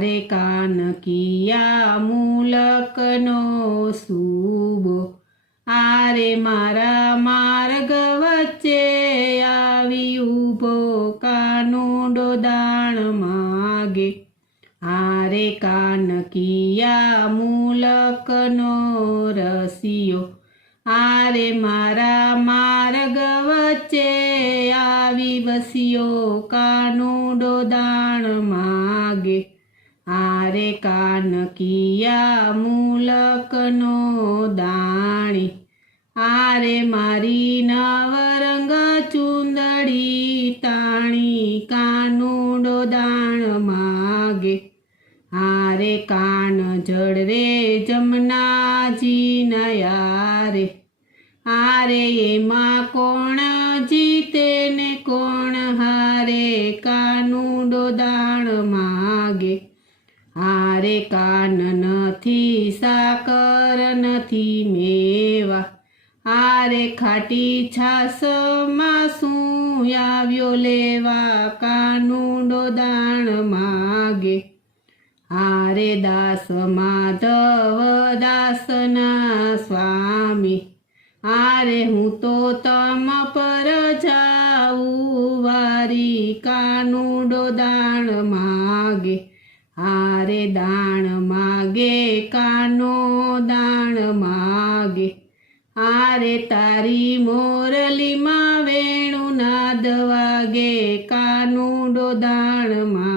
आरे कानकिया मूलकनो सूबो आरे मारा मार्ग वच्चे आवी ऊभो कानूडो दाण मागे आरे कानकिया मूलकनो रसियो आरे मारा मार्ग वच्चे आवी वसियो कानूडो दाण मागे आरे कानकिया मूलकनो दाणी आरे मारी नवरंग चूंदड़ी ताणी कानूडो दाण मागे आरे कान जड़रे जमनाजी नयारे आरे एमा कोण जीते ने कोण हारे कानूडो दाण मागे आरे कान नथी साकर नथी मेवा आरे खाटी छास मासू आव्यो लेवा कानूडो दाण मागे आरे दास माधव दासना स्वामी आरे हूँ तो तम पर जाऊ वारी कानूडो दाण मागे आरे दाण मागे कानो दाण मागे आरे तारी मोरली मा वेणु नाद वागे कानूडो दाण मागे।